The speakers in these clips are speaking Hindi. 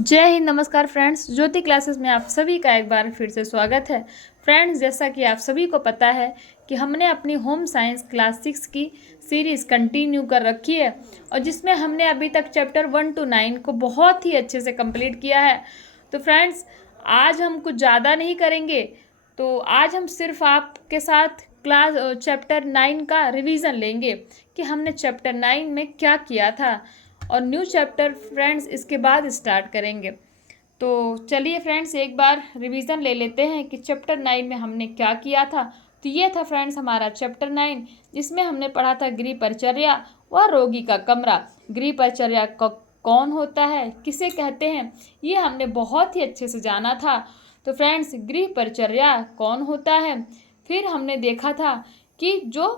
जय हिंद, नमस्कार फ्रेंड्स। ज्योति क्लासेस में आप सभी का एक बार फिर से स्वागत है। फ्रेंड्स, जैसा कि आप सभी को पता है कि हमने अपनी होम साइंस क्लास 6 की सीरीज़ कंटिन्यू कर रखी है और जिसमें हमने अभी तक चैप्टर 1 to 9 को बहुत ही अच्छे से कंप्लीट किया है। तो फ्रेंड्स, आज हम कुछ ज़्यादा नहीं करेंगे। तो आज हम सिर्फ आपके साथ क्लास चैप्टर 9 का रिवीजन लेंगे कि हमने चैप्टर 9 में क्या किया था और न्यू चैप्टर फ्रेंड्स इसके बाद स्टार्ट करेंगे। तो चलिए फ्रेंड्स, एक बार रिवीजन ले लेते हैं कि चैप्टर 9 में हमने क्या किया था। तो ये था फ्रेंड्स हमारा चैप्टर 9, जिसमें हमने पढ़ा था गृह परिचर्या व रोगी का कमरा। गृह परिचर्या कौन होता है, किसे कहते हैं, ये हमने बहुत ही अच्छे से जाना था। तो फ्रेंड्स, गृह परिचर्या कौन होता है, फिर हमने देखा था कि जो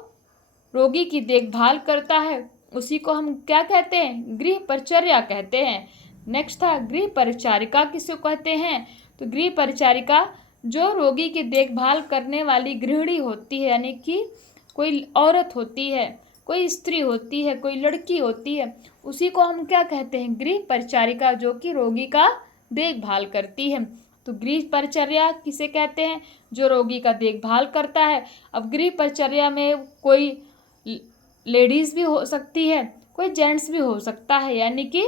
रोगी की देखभाल करता है उसी को हम क्या कहते हैं, गृह परिचर्या कहते हैं। नेक्स्ट था गृह परिचारिका किसे कहते हैं। तो गृह परिचारिका जो रोगी की देखभाल करने वाली गृहिणी होती है, यानी कि कोई औरत होती है, कोई स्त्री होती है, कोई लड़की होती है, उसी को हम क्या कहते हैं, गृह परिचारिका, जो कि रोगी का देखभाल करती है। तो गृह परिचर्या किसे कहते हैं, जो रोगी का देखभाल करता है। अब गृह परिचर्या में कोई लेडीज़ भी हो सकती है, कोई जेंट्स भी हो सकता है, यानी कि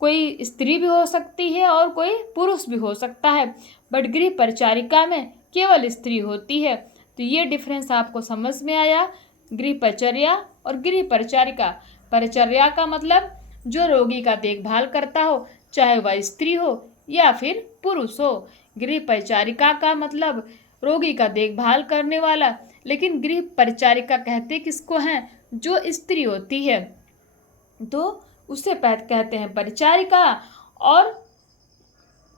कोई स्त्री भी हो सकती है और कोई पुरुष भी हो सकता है, बट गृह परिचारिका में केवल स्त्री होती है। तो ये डिफरेंस आपको समझ में आया, गृह परिचर्या और गृह परिचारिका। परिचर्या का मतलब जो रोगी का देखभाल करता हो, चाहे वह स्त्री हो या फिर पुरुष हो। गृह परिचारिका का मतलब रोगी का देखभाल करने वाला। लेकिन गृह परिचारिका कहते किसको हैं, जो स्त्री होती है तो उसे कहते हैं परिचारिका। और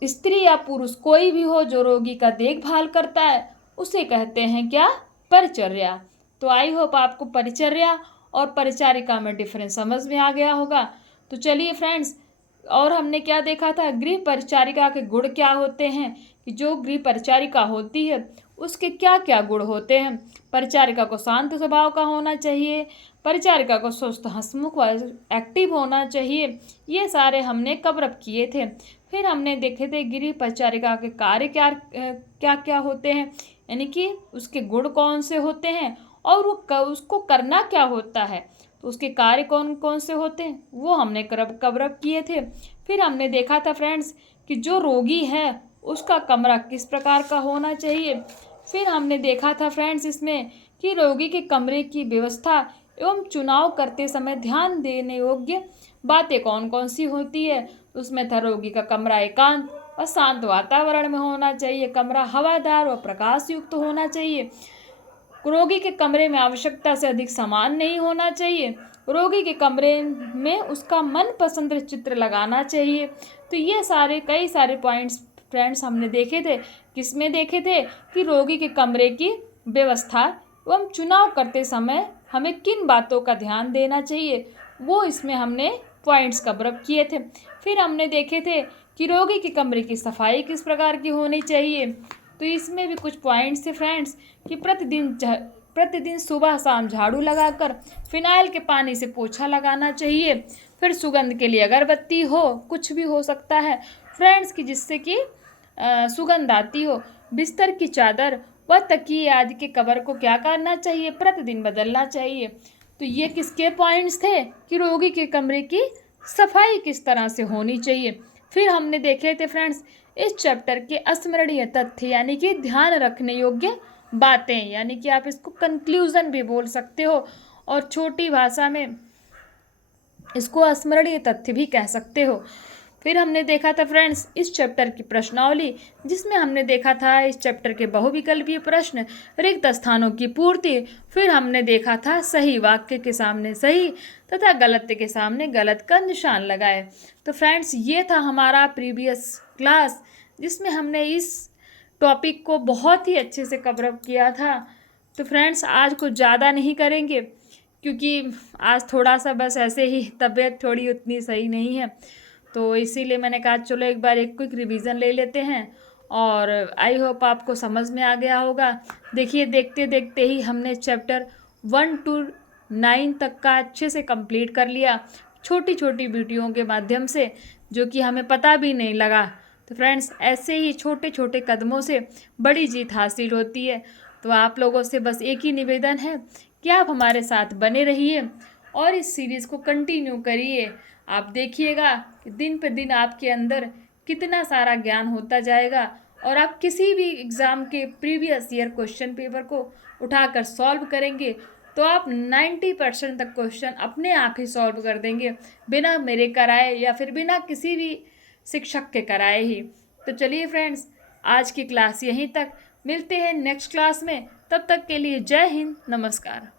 स्त्री या पुरुष कोई भी हो जो रोगी का देखभाल करता है उसे कहते हैं क्या, परिचर्या। तो आई होप आपको परिचर्या और परिचारिका में डिफरेंस समझ में आ गया होगा। तो चलिए फ्रेंड्स, और हमने क्या देखा था, गृह परिचारिका के गुण क्या होते हैं, कि जो गृह परिचारिका होती है उसके क्या क्या गुण होते हैं। परिचारिका को शांत स्वभाव का होना चाहिए, परिचारिका को स्वस्थ हंसमुख व एक्टिव होना चाहिए। ये सारे हमने कवरअप किए थे। फिर हमने देखे थे गृह परिचारिका के कार्य क्या क्या क्या होते हैं, यानी कि उसके गुण कौन से होते हैं और वो उसको करना क्या होता है, तो उसके कार्य कौन कौन से होते हैं वो हमने कवरअप किए थे। फिर हमने देखा था फ्रेंड्स कि जो रोगी है उसका कमरा किस प्रकार का होना चाहिए। फिर हमने देखा था फ्रेंड्स इसमें कि रोगी के कमरे की व्यवस्था एवं चुनाव करते समय ध्यान देने योग्य बातें कौन कौन सी होती है। उसमें था रोगी का कमरा एकांत और शांत वातावरण में होना चाहिए, कमरा हवादार व प्रकाश युक्त होना चाहिए, रोगी के कमरे में आवश्यकता से अधिक सामान नहीं होना चाहिए, रोगी के कमरे में उसका मनपसंद चित्र लगाना चाहिए। तो ये सारे कई सारे पॉइंट्स फ्रेंड्स हमने देखे थे। किसमें देखे थे, कि रोगी के कमरे की व्यवस्था एवं चुनाव करते समय हमें किन बातों का ध्यान देना चाहिए, वो इसमें हमने पॉइंट्स कवरअप किए थे। फिर हमने देखे थे कि रोगी के कमरे की सफाई किस प्रकार की होनी चाहिए। तो इसमें भी कुछ पॉइंट्स थे फ्रेंड्स, कि प्रतिदिन सुबह शाम झाड़ू लगाकर फिनाइल के पानी से पोछा लगाना चाहिए। फिर सुगंध के लिए अगरबत्ती हो, कुछ भी हो सकता है फ्रेंड्स, कि जिससे कि सुगंध आती हो। बिस्तर की चादर व तकिए आदि के कवर को क्या करना चाहिए, प्रतिदिन बदलना चाहिए। तो ये किसके पॉइंट्स थे, कि रोगी के कमरे की सफाई किस तरह से होनी चाहिए। फिर हमने देखे थे फ्रेंड्स इस चैप्टर के अस्मरणीय तथ्य, यानी कि ध्यान रखने योग्य बातें, यानी कि आप इसको कंक्लूजन भी बोल सकते हो और छोटी भाषा में इसको अस्मरणीय तथ्य भी कह सकते हो। फिर हमने देखा था फ्रेंड्स इस चैप्टर की प्रश्नावली, जिसमें हमने देखा था इस चैप्टर के बहुविकल्पीय प्रश्न, रिक्त स्थानों की पूर्ति। फिर हमने देखा था सही वाक्य के सामने सही तथा गलत के सामने गलत का निशान लगाए। तो फ्रेंड्स, ये था हमारा प्रीवियस क्लास, जिसमें हमने इस टॉपिक को बहुत ही अच्छे से कवरअप किया था। तो फ्रेंड्स, आज कुछ ज़्यादा नहीं करेंगे क्योंकि आज थोड़ा सा बस ऐसे ही तबीयत थोड़ी उतनी सही नहीं है, तो इसीलिए मैंने कहा चलो एक बार एक क्विक रिवीजन ले लेते हैं। और आई होप आपको समझ में आ गया होगा। देखिए, देखते देखते ही हमने चैप्टर 1 to 9 तक का अच्छे से कंप्लीट कर लिया, छोटी छोटी वीडियोओं के माध्यम से, जो कि हमें पता भी नहीं लगा। तो फ्रेंड्स, ऐसे ही छोटे छोटे कदमों से बड़ी जीत हासिल होती है। तो आप लोगों से बस एक ही निवेदन है कि आप हमारे साथ बने रहिए और इस सीरीज़ को कंटिन्यू करिए। आप देखिएगा कि दिन पे दिन आपके अंदर कितना सारा ज्ञान होता जाएगा और आप किसी भी एग्ज़ाम के प्रीवियस ईयर क्वेश्चन पेपर को उठाकर सॉल्व करेंगे तो आप 90% तक क्वेश्चन अपने आप ही सॉल्व कर देंगे, बिना मेरे कराए या फिर बिना किसी भी शिक्षक के कराए ही। तो चलिए फ्रेंड्स, आज की क्लास यहीं तक। मिलते हैं नेक्स्ट क्लास में। तब तक के लिए जय हिंद, नमस्कार।